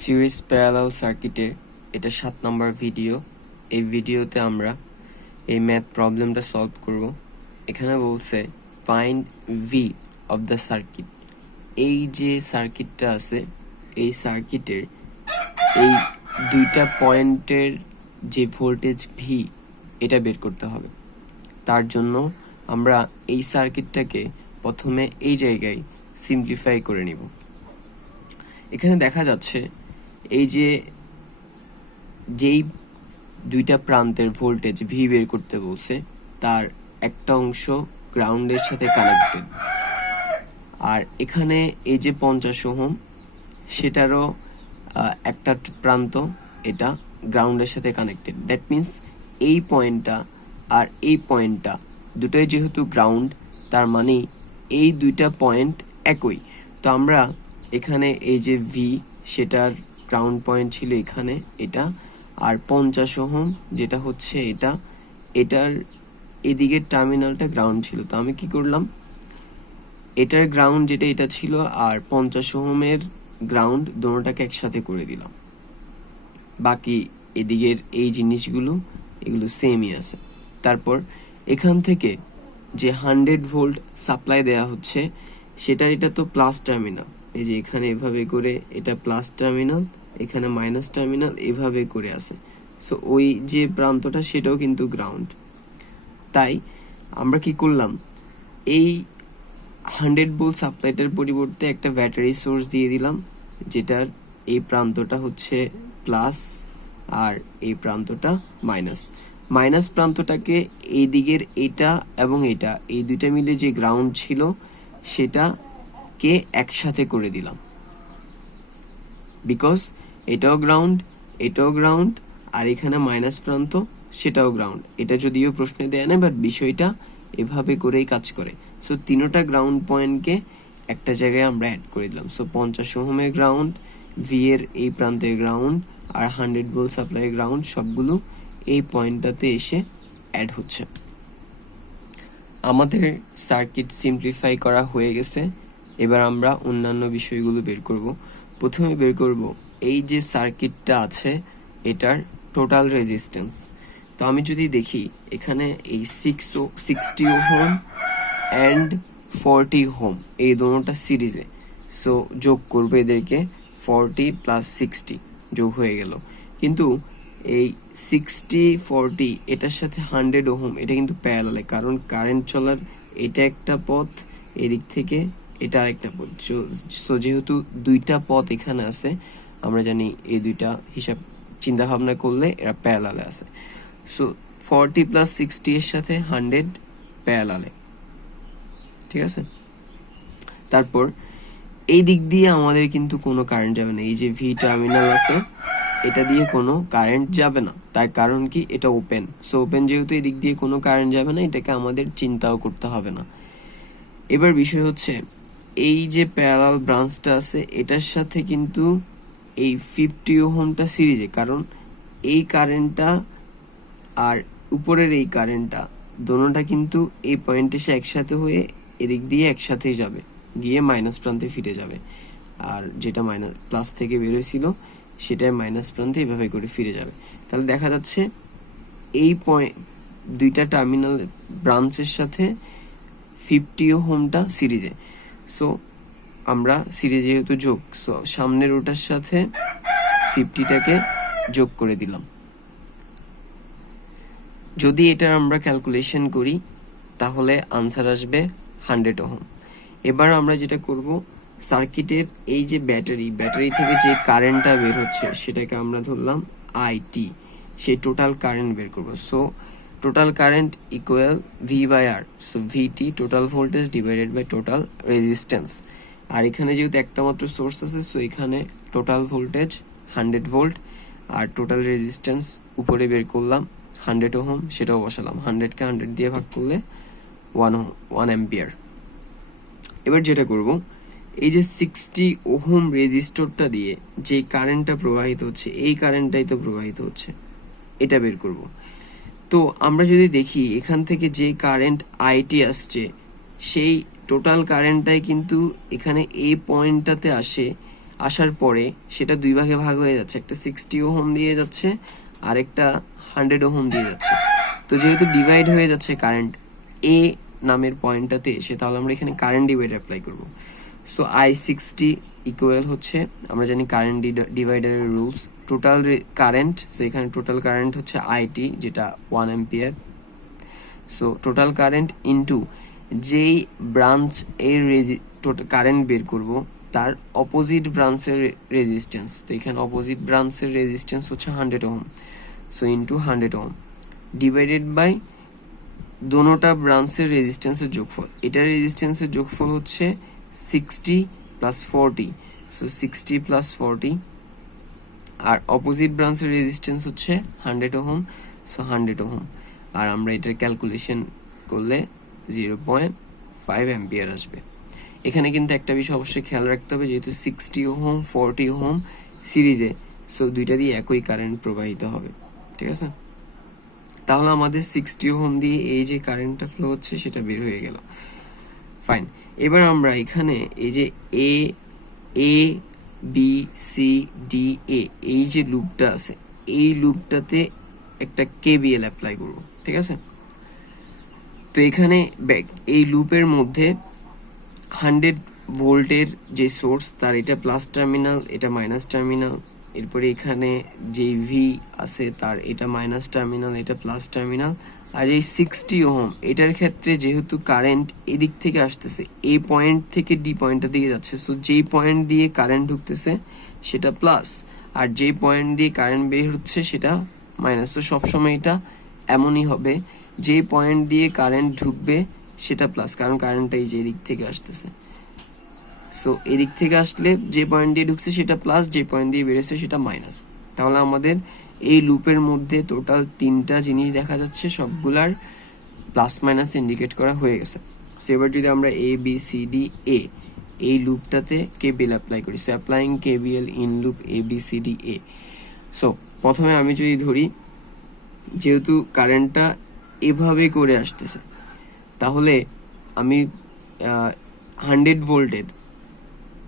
Series parallel সার্কিটের এটা 7 নম্বর video. এই ভিডিওতে আমরা এই ম্যাথ প্রবলেমটা সলভ করব। এখানে বলছে find V of the circuit. এই যে সার্কিটটা আছে, এই সার্কিটের এই দুইটা পয়েন্টের যে ভোল্টেজ ভি, এটা বের করতে হবে। তার জন্য আমরা এই সার্কিটটাকে প্রথমে এই জায়গায় সিম্পলিফাই করে নিব। এখানে দেখা যাচ্ছে এই যেই দুইটা প্রান্তের ভোল্টেজ ভি বের করতে বলছে, তার একটা অংশ গ্রাউন্ডের সাথে কানেক্টেড, আর এখানে এই যে 50 ওহম, সেটারও একটা প্রান্ত এটা গ্রাউন্ডের সাথে কানেক্টেড। দ্যাট মিন্স এই পয়েন্টটা আর এই পয়েন্টটা দুটোই যেহেতু গ্রাউন্ড, তার মানে এই দুইটা পয়েন্ট একই। তো আমরা এখানে এই যে ভি, সেটার গ্রাউন্ড পয়েন্ট ছিল এখানে এটা, আর 50 ওহম যেটা হচ্ছে এটার এদিকের টার্মিনালটা গ্রাউন্ড ছিল। তো আমি কি করলাম, এটার গ্রাউন্ড যেটা এটা ছিল আর 50 ওহমের গ্রাউন্ড দুটোটাকে একসাথে করে দিলাম। বাকি এদিকের এই জিনিসগুলো এগুলো সেমই আছে। তারপর এখান থেকে যে 100 ভোল্ট সাপ্লাই দেয়া হচ্ছে, সেটার এটা তো প্লাস টার্মিনাল, এই যে এখানে এভাবে করে এটা প্লাস টার্মিনাল, এখানে মাইনাস টার্মিনাল, এভাবে করে আছে। সো ওই যে প্রান্তটা সেটাও কিন্তু গ্রাউন্ড। তাই আমরা কি করলাম, এই 100 ভোল্ট সাপ্লাইটার পরিবর্তে একটা ব্যাটারি সোর্স দিয়ে দিলাম, যেটার এই প্রান্তটা হচ্ছে প্লাস আর এই প্রান্তটা মাইনাস। মাইনাস প্রান্তটাকে এই দিকের এটা এবং এটা, এই দুইটা মিলে যে গ্রাউন্ড ছিল সেটাকে একসাথে করে দিলাম, বিকজ এটাও গ্রাউন্ড, এটাও গ্রাউন্ড, আর এখানে মাইনাস প্রান্ত সেটাও গ্রাউন্ড। এটা যদিও প্রশ্নে দেয় না, বাট বিষয়টা এভাবে করেই কাজ করে। সো তিনোটা গ্রাউন্ড পয়েন্টকে একটা জায়গায় আমরা অ্যাড করে দিলাম। সো 50 ওহমের গ্রাউন্ড, ভি এর এই প্রান্তের গ্রাউন্ড, আর 100 ভোল্ট সাপ্লাই গ্রাউন্ড, সবগুলো এই পয়েন্টটাতে এসে অ্যাড হচ্ছে। আমাদের সার্কিট সিম্পলিফাই করা হয়ে গেছে। এবার আমরা অন্যান্য বিষয়গুলো বের করব। প্রথমে বের করব এই যে সার্কিটটা আছে এটার টোটাল রেজিস্ট্যান্স। তো আমি যদি দেখি এখানে এই 60 ওহম অ্যান্ড 40 ওহম এই দুটোটা সিরিজে, সো যোগ করবো এদেরকে, 40 প্লাস 60 যোগ হয়ে গেল। কিন্তু এই 60-40 এটার সাথে 100 ওহম এটা কিন্তু প্যারালালে, কারণ কারেন্ট চলার এটা একটা পথ, এদিক থেকে এটা আরেকটা পথ। সো যেহেতু দুইটা পথ এখানে আছে, আমরা জানি এই দুইটা হিসাব চিন্তা ভাবনা করলে এরা প্যারালালে আছে। সো 40 প্লাস 60 এর সাথে 100 প্যারালালে, ঠিক আছে। তারপর এই দিক দিয়ে আমাদের কিন্তু কোনো কারেন্ট যাবে না, এই যে ভি টার্মিনাল আছে এটা দিয়ে কোনো কারেন্ট যাবে না। তার কারণ কি, এটা ওপেন। সো ওপেন যেহেতু এই দিক দিয়ে কোনো কারেন্ট যাবে না, এটাকে আমাদের চিন্তাও করতে হবে না। এবার বিষয় হচ্ছে এই যে প্যারালাল ব্রাঞ্চটা আছে এটার সাথে কিন্তু এই 50 ওহমটা সিরিজে, কারণ এই কারেন্টটা আর উপরের এই কারেন্টটা দোনোটা কিন্তু এই পয়েন্টে এসে একসাথে হয়ে এদিক দিয়ে একসাথেই যাবে, গিয়ে মাইনাস প্রান্তে ফিরে যাবে। আর যেটা মাইনাস প্লাস থেকে বেরোয়ছিল সেটাই মাইনাস প্রান্তে এভাবে করে ফিরে যাবে। তাহলে দেখা যাচ্ছে এই পয়েন্ট দুইটা টার্মিনাল ব্রাঞ্চের সাথে 50 ওহমটা সিরিজে। সো আমরা সিরিজে যেহেতু যোগ, সো সামনের ওটার সাথে 50টাকে যোগ করে দিলাম। যদি এটার আমরা ক্যালকুলেশন করি তাহলে আনসার আসবে 100 ওহম। এবার আমরা যেটা করব, সার্কিটের এই যে ব্যাটারি থেকে যে কারেন্টটা বের হচ্ছে সেটাকে আমরা ধরলাম আইটি, সেই টোটাল কারেন্ট বের করব। So total current equal V by R, so VT total voltage divided by total resistance. আর এখানে যেহেতু একটা মাত্র সোর্স আছে, সো এখানে টোটাল ভোল্টেজ 100 ভোল্ট, আর টোটাল রেজিস্ট্যান্স উপরে বের করলাম 100 ওহম, সেটাও বসালাম। 100কে 100 দিয়ে ভাগ করলে 1 অ্যাম্পিয়ার। এবার যেটা করব, এই যে 60 ওহম রেজিস্টরটা দিয়ে যে কারেন্টটা প্রবাহিত হচ্ছে, এই কারেন্টটাই তো প্রবাহিত হচ্ছে, এটা বের করব। তো আমরা যদি দেখি এখান থেকে যে কারেন্ট আইটি আসছে, সেই টোটাল কারেন্টটাই কিন্তু এখানে এই পয়েন্টটাতে আসে, আসার পরে সেটা দুই ভাগে ভাগ হয়ে যাচ্ছে, একটা 60 ওহম দিয়ে যাচ্ছে আর একটা 100 ওহম দিয়ে যাচ্ছে। তো যেহেতু ডিভাইড হয়ে যাচ্ছে কারেন্ট এ নামের পয়েন্টটাতে এসে, তাহলে আমরা এখানে কারেন্ট ডিভাইডার অ্যাপ্লাই করব। সো I60 ইকুয়াল হচ্ছে, আমরা জানি কারেন্ট ডিভাইডারের রুলস, টোটাল কারেন্ট, সো এখানে টোটাল কারেন্ট হচ্ছে IT, যেটা 1 ampere. So total current into যেই ব্রাঞ্চ এর কারেন্ট বের করব তার অপোজিট ব্রাঞ্চের রেজিস্ট্যান্স। তো এখানে অপোজিট ব্রাঞ্চের রেজিস্ট্যান্স হচ্ছে 100 ohm, so into 100 ohm divided by দোনোটা ব্রাঞ্চের রেজিস্ট্যান্সের যোগফল। এটার রেজিস্ট্যান্সের যোগফল হচ্ছে 60 প্লাস 40, সো 60 প্লাস 40, আর অপোজিট ব্রাঞ্চের রেজিস্ট্যান্স হচ্ছে 100 ওহম, সো 100 ওহম। আর আমরা এটার ক্যালকুলেশন করলে 0.5 অ্যাম্পিয়ার আসবে। এখানে কিন্তু একটা বিষয় অবশ্যই খেয়াল রাখতে হবে, যেহেতু 60 ওহম 40 ওহম সিরিজে, সো দুইটা দিয়ে একই কারেন্ট প্রবাহিত হবে, ঠিক আছে। তাহলে আমাদের 60 ওহম দিয়ে এই যে কারেন্টটা ফ্লো হচ্ছে সেটা বের হয়ে গেল, ফাইন। এবার আমরা এখানে এই যে এ বি সি ডি এ এই যে লুপটা আছে, এই লুপটাতে একটা কেবিএল অ্যাপ্লাই করব, ঠিক আছে। তো এখানে এই লুপের মধ্যে 100 ভোল্টের যে সোর্স, তার এটা প্লাস টার্মিনাল, এটা মাইনাস টার্মিনাল। এরপরে এখানে যে ভি আছে তার এটা মাইনাস টার্মিনাল, এটা প্লাস টার্মিনাল। আর এই 60 ওহম এটার ক্ষেত্রে যেহেতু কারেন্ট এদিক থেকে আসতেছে, এই পয়েন্ট থেকে ডি পয়েন্টের দিকে যাচ্ছে, সো যেই পয়েন্ট দিয়ে কারেন্ট ঢুকতেছে সেটা প্লাস, আর যেই পয়েন্ট দিয়ে কারেন্ট বের হচ্ছে সেটা মাইনাস। তো সবসময় এটা এমনই হবে, যেই পয়েন্ট দিয়ে কারেন্ট ঢুকবে সেটা প্লাস, কারণ কারেন্টটা এই যে এদিক থেকে আসতেছে। সো এদিক থেকে আসলে যে পয়েন্ট দিয়ে ঢুকছে সেটা প্লাস, যে পয়েন্ট দিয়ে বেরোচ্ছে সেটা মাইনাস। তাহলে আমাদের এই লুপের মধ্যে টোটাল 3টা জিনিস দেখা যাচ্ছে, সবগুলার প্লাস মাইনাস ইন্ডিকেট করা হয়ে গেছে। সো এবার যদি আমরা A B C D A এই লুপটাতে কেবিএল অ্যাপ্লাই করি, so applying KVL in loop A B C D A. So প্রথমে আমি যদি ধরি, যেহেতু কারেন্টটা এভাবে করে আসতেছে, তাহলে আমি 100 ভোল্টের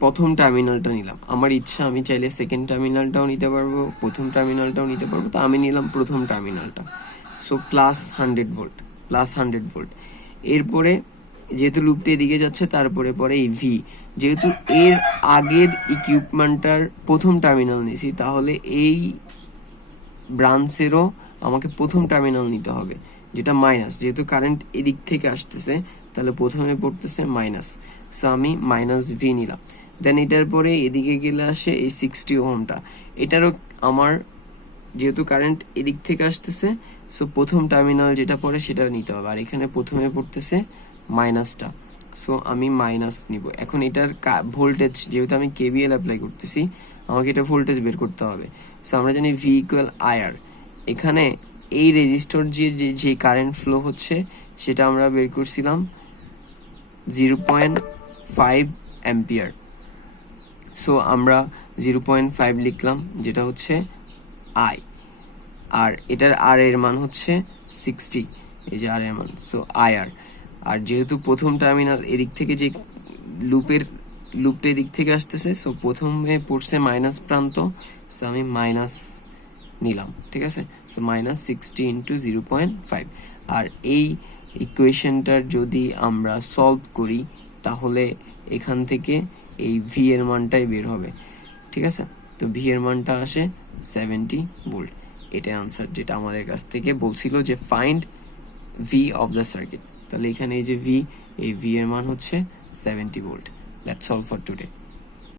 প্রথম টার্মিনালটা নিলাম। আমার ইচ্ছা আমি চাইলে সেকেন্ড টার্মিনালটাও নিতে পারবো, প্রথম টার্মিনালটাও নিতে পারবো, তো আমি নিলাম প্রথম টার্মিনালটা। So plus 100 volt, plus 100 volt. এরপরে যেহেতু লুপটা এদিকে যাচ্ছে, তারপরে পরে এই ভি, যেহেতু এর আগের ইকুইপমেন্টটার প্রথম টার্মিনাল নিয়েছি, তাহলে এই ব্রাঞ্চেরও আমাকে প্রথম টার্মিনাল নিতে হবে, যেটা মাইনাস। যেহেতু কারেন্ট এদিক থেকে আসতেছে, তাহলে প্রথমে পড়তেছে মাইনাস, সো আমি মাইনাস ভি নিলাম। দেন এটার পরে এদিকে গেলে আসে এই 60 ওহমটা, এটারও আমার যেহেতু কারেন্ট এদিক থেকে আসতেছে, সো প্রথম টার্মিনাল যেটা পড়ে সেটা নিতে হবে, আর এখানে প্রথমে পড়তেছে মাইনাসটা, সো আমি মাইনাস নিব। এখন এটার ভোল্টেজ, যেহেতু আমি কেবিএল অ্যাপ্লাই করতেছি, আমাকে এটা ভোল্টেজ বের করতে হবে। সো আমরা জানি ভি ইকুয়াল আইআর। এখানে এই রেজিস্টর যে কারেন্ট ফ্লো হচ্ছে সেটা আমরা বের করছিলাম 0.5 অ্যাম্পিয়ার। সো আমরা 0.5 লিখলাম, যেটা হচ্ছে আই, আর এটার আর এর মান হচ্ছে 60, এই যে আর এর মান, সো আইআর। আর যেহেতু প্রথম টার্মিনাল এদিক থেকে, যে লুপটা এদিক থেকে আসতেছে, সো প্রথমে পড়ছে মাইনাস প্রান্ত, সো আমি মাইনাস নিলাম, ঠিক আছে। So minus 60 into 0.5। আর এই ইকুয়েশনটার যদি আমরা সলভ করি, তাহলে এখান থেকে এই ভি এর মানটাই বের হবে, ঠিক আছে। তো ভি এর মানটা আসে 70 ভোল্ট। এটাই আনসার, যেটা আমাদের কাছ থেকে বলছিল যে find V of the circuit. তাহলে এখানে এই যে ভি, এই ভি এর মান হচ্ছে 70 volt. That's all for today.